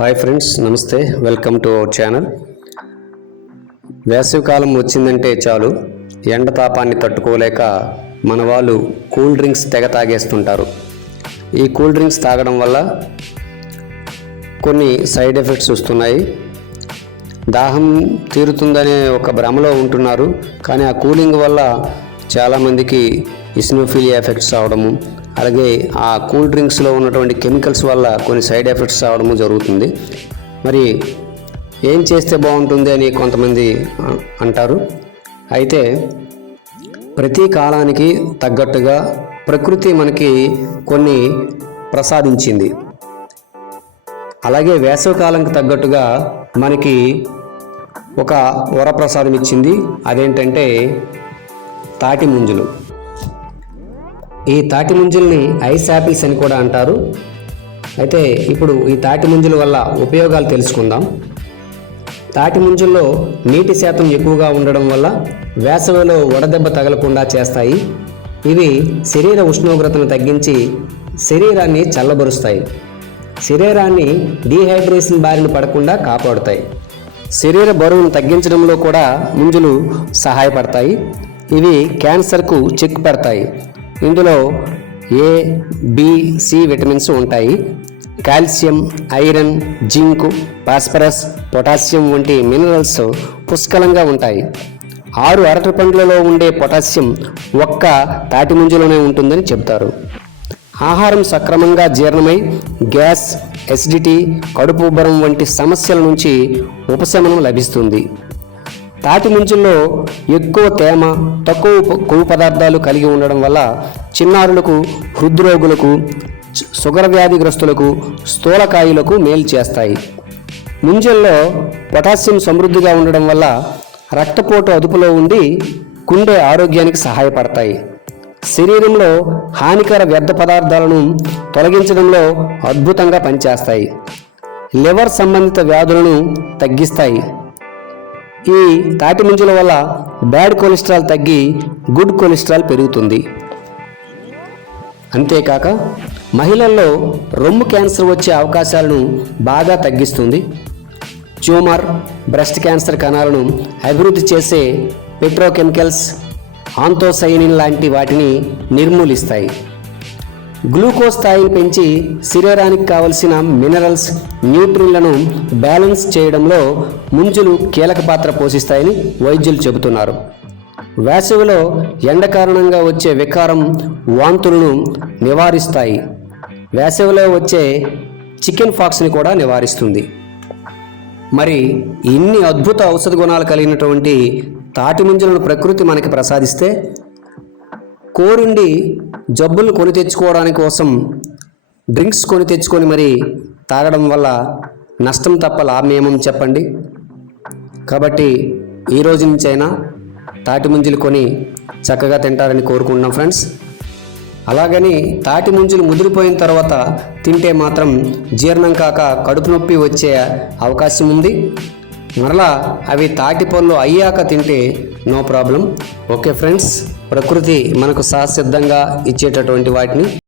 Hi friends నమస్తే. Welcome to our channel. వేసవికాలం వచ్చిందంటే చాలు. ఎండ తాపాన్ని తట్టుకోలేక మన వాళ్ళు కూల్ డ్రింక్స్ తెగ తాగేస్తుంటారు. ఈ కూల్ డ్రింక్స్ తాగడం వల్ల కొన్ని సైడ్ ఎఫెక్ట్స్ వస్తున్నాయి. దాహం తీరుతుందనే ఒక భ్రమలో ఉంటున్నారు. కానీ ఆ కూలింగ్ వల్ల చాలామందికి ఇస్నోఫీలియా ఎఫెక్ట్స్ రావడము అలాగే ఆ కూల్ డ్రింక్స్లో ఉన్నటువంటి కెమికల్స్ వల్ల కొన్ని సైడ్ ఎఫెక్ట్స్ రావడము జరుగుతుంది. మరి ఏం చేస్తే బాగుంటుంది అని కొంతమంది అంటారు. అయితే ప్రతి కాలానికి తగ్గట్టుగా ప్రకృతి మనకి కొన్ని ప్రసాదించింది. అలాగే వేసవికాలంకి తగ్గట్టుగా మనకి ఒక వరప్రసాదం ఇచ్చింది. అదేంటంటే తాటి ముంజులు. ఈ తాటి ముంజుల్ని ఐస్ యాపిల్స్ అని కూడా అంటారు. అయితే ఇప్పుడు ఈ తాటి ముంజుల వల్ల ఉపయోగాలు తెలుసుకుందాం. తాటి ముంజుల్లో నీటి శాతం ఎక్కువగా ఉండడం వల్ల వేసవిలో వడదెబ్బ తగలకుండా చేస్తాయి. ఇవి శరీర ఉష్ణోగ్రతను తగ్గించి శరీరాన్ని చల్లబరుస్తాయి. శరీరాన్ని డీహైడ్రేషన్ బారిన పడకుండా కాపాడుతాయి. శరీర బరువును తగ్గించడంలో కూడా ముంజులు సహాయపడతాయి. ఇవి క్యాన్సర్కు చెక్ పడతాయి. ఇందులో ఏ బి సి విటమిన్స్ ఉంటాయి. Calcium iron zinc phosphorus potassium వంటి మినరల్స్ పుష్కలంగా ఉంటాయి. ఆరు అరటి పండ్లలో ఉండే పొటాషియం ఒక్క తాటి ముంజలోనే ఉంటుందని చెబుతారు. ఆహారం సక్రమంగా జీర్ణమై గ్యాస్ ఎసిడిటీ కడుపు ఉబ్బరం వంటి సమస్యల నుంచి ఉపశమనం లభిస్తుంది. తాటి ముంచుల్లో ఎక్కువ తేమ తక్కువ కొవ్వు పదార్థాలు కలిగి ఉండడం వల్ల చిన్నారులకు హృద్రోగులకు షుగర్ వ్యాధిగ్రస్తులకు స్థూలకాయులకు మేలు చేస్తాయి. ముంజల్లో పొటాషియం సమృద్ధిగా ఉండడం వల్ల రక్తపోటు అదుపులో ఉండి గుండె ఆరోగ్యానికి సహాయపడతాయి. శరీరంలో హానికర వ్యర్థ పదార్థాలను తొలగించడంలో అద్భుతంగా పనిచేస్తాయి. లివర్ సంబంధిత వ్యాధులను తగ్గిస్తాయి. ఈ తాటి ముంజల వల్ల బ్యాడ్ కొలెస్ట్రాల్ తగ్గి గుడ్ కొలెస్ట్రాల్ పెరుగుతుంది. అంతేకాక మహిళల్లో రొమ్ము క్యాన్సర్ వచ్చే అవకాశాలను బాగా తగ్గిస్తుంది. ట్యూమర్ బ్రెస్ట్ క్యాన్సర్ కణాలను అభివృద్ధి చేసే పెట్రోకెమికల్స్ ఆంతోసైనిన్ లాంటి వాటిని నిర్మూలిస్తాయి. గ్లూకోజ్ స్థాయిని పెంచి శరీరానికి కావలసిన మినరల్స్ న్యూట్రిన్లను బ్యాలెన్స్ చేయడంలో ముంజులు కీలక పాత్ర పోషిస్తాయని వైద్యులు చెబుతున్నారు. వేసవిలో ఎండ కారణంగా వచ్చే వికారం వాంతులను నివారిస్తాయి. వేసవిలో వచ్చే చికెన్ ఫాక్స్ని కూడా నివారిస్తుంది. మరి ఇన్ని అద్భుత ఔషధ గుణాలు కలిగినటువంటి తాటి ముంజలను ప్రకృతి మనకి ప్రసాదిస్తే కోరుండి జబ్బులు కొని తెచ్చుకోవడానికి కోసం డ్రింక్స్ కొని తెచ్చుకొని మరి తాగడం వల్ల నష్టం తప్ప లాభం ఏమని చెప్పండి? కాబట్టి ఈ రోజు నుంచైనా తాటి ముంజలు కొని చక్కగా తింటారని కోరుకుంటున్నాం ఫ్రెండ్స్. అలాగని తాటి ముంజలు ముదిరిపోయిన తర్వాత తింటే మాత్రం జీర్ణం కాక కడుపు నొప్పి వచ్చే అవకాశం ఉంది. మరలా అవి తాటి పళ్ళు అయ్యాక తింటే నో ప్రాబ్లం. ఓకే ఫ్రెండ్స్ ప్రకృతి మనకు సహసిద్ధంగా ఇచ్చేటటువంటి వాటిని